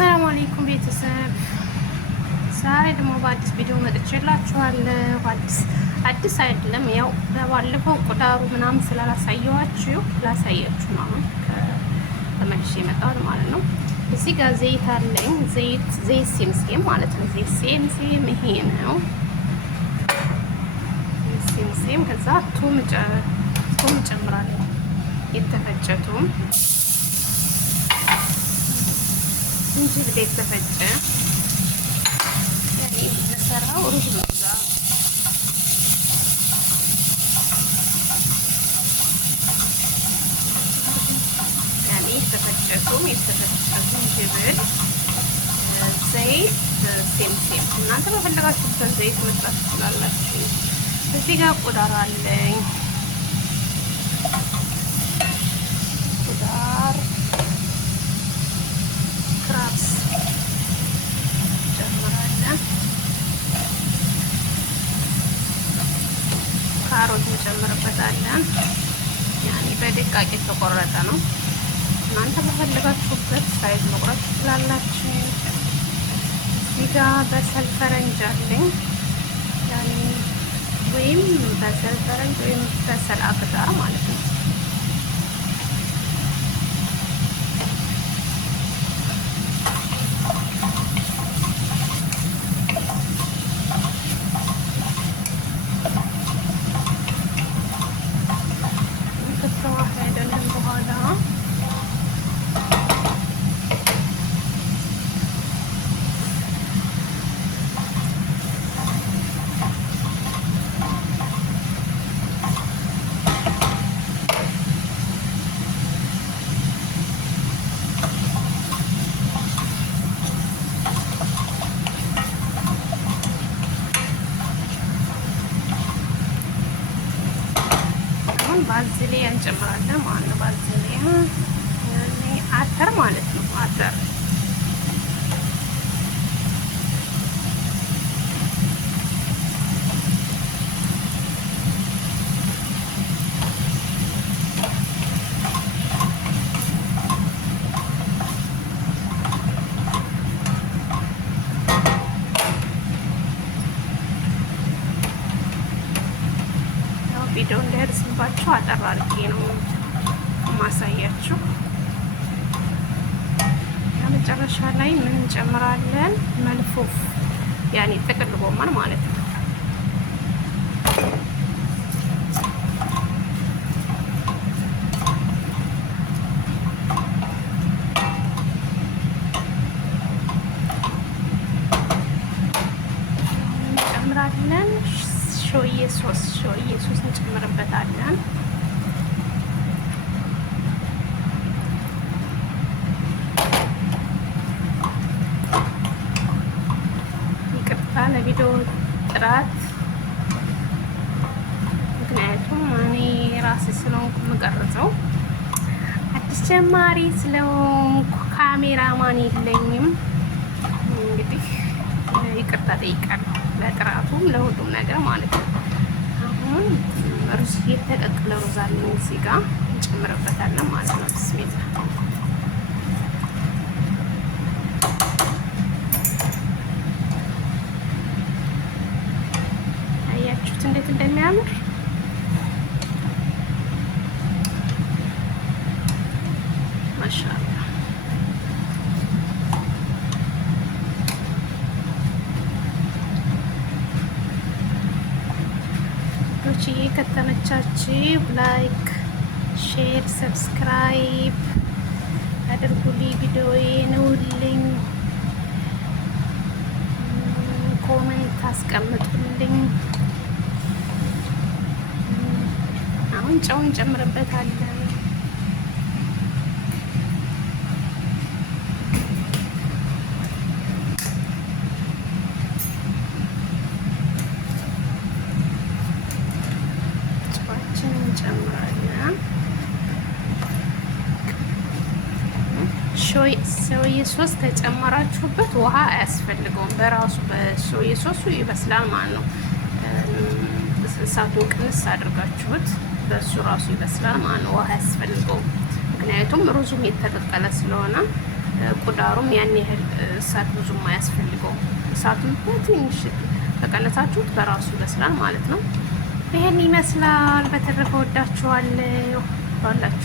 አሰላሙ አለይኩም ቤተሰብ፣ ዛሬ ደግሞ በአዲስ ቪዲዮ መጥቼላችኋለሁ። አዲስ አይደለም፣ ያው ባለፈው ቁዳሩ ምናምን ስላላሳየኋችሁ ላሳያችሁ ነው። አሁን ተመልሼ የመጣሁት ማለት ነው። እዚህ ጋር ዘይት አለኝ። ዘይት ሴምሴም ማለት ነው። ዘይት ሴምሴም ይሄ ነው። ሴምሴም ከዛ ቱም ጨምራለሁ። የተፈጨ ቱም ዝንጅብል የተፈጨ ያኔ ለሰራው ሩዝ ነው። ያኔ የተፈጨ ቱም፣ የተፈጨ ዝንጅብል፣ ዘይት ሴምሴም። እናንተ በፈለጋችሁበት ዘይት መስራት ትችላላችሁ። እዚህ ጋር ቁዳር አለኝ። ቁዳር ክራብስ ጨምራለን። ካሮት እንጨምርበታለን። ያኔ በደቃቅ የተቆረጠ ነው። እናንተ በፈለጋችሁበት ሳይዝ መቁረጥ ትችላላችሁ። እዚህ ጋር በሰል ፈረንጅ አለኝ። ያኔ ወይም በሰል ፈረንጅ ወይም በሰል አክዳር ማለት ነው። ከተዋሃደልን በኋላ ባዝሊያ እንጨምራለን ማለት ነው። ባዝሊያ ያኔ አተር ማለት ነው። አተር ቪዲዮ እንዳይረዝምባችሁ አጠር አድርጌ ነው ማሳያችሁ። መጨረሻ ላይ ምን እንጨምራለን? መልፉፍ ያኔ ጥቅል ጎመን ማለት ነው። እንጨምራለን ሾዬ ሶስ እንጨምርበታለን። ይቅርታ ለቪዲዮ ጥራት፣ ምክንያቱም እኔ ራሴ ስለሆንኩ የምቀርጸው አዲስ ጀማሪ ስለሆንኩ ካሜራማን የለኝም። እንግዲህ ይቅርታ ጠይቃለሁ ለጥራቱም ለሁሉም ነገር ማለት ነው። አሁን ሩዝ የተቀቀለ ሩዝ አለኝ እዚህ ጋር እንጨምርበታለን ማለት ነው። ብስሚላ አያችሁት እንዴት እንደሚያምር። ማሻአላ ቺ ከተመቻችሁ ላይክ፣ ሼር፣ ሰብስክራይብ አድርጉልኝ። ቪዲዮዬን ውልኝ፣ ኮሜንት አስቀምጡልኝ። አሁን ጨው እንጨምርበታለን። ሶዬ ሶስ ተጨመራችሁበት ውሃ አያስፈልገውም። በራሱ በሶዬ ሶሱ ይበስላል ማለት ነው። እሳቱን ቅንስ አድርጋችሁት በሱ ራሱ ይበስላል ማለት ነው። ውሃ አያስፈልገውም። ምክንያቱም ሩዙም የተቀቀለ ስለሆነ ቁዳሩም ያን ያህል እሳት ብዙም አያስፈልገውም። እሳቱን በትንሽ ተቀነሳችሁት በራሱ ይበስላል ማለት ነው። ይሄን ይመስላል። በተረፈ ወዳችኋለሁ ባላችሁ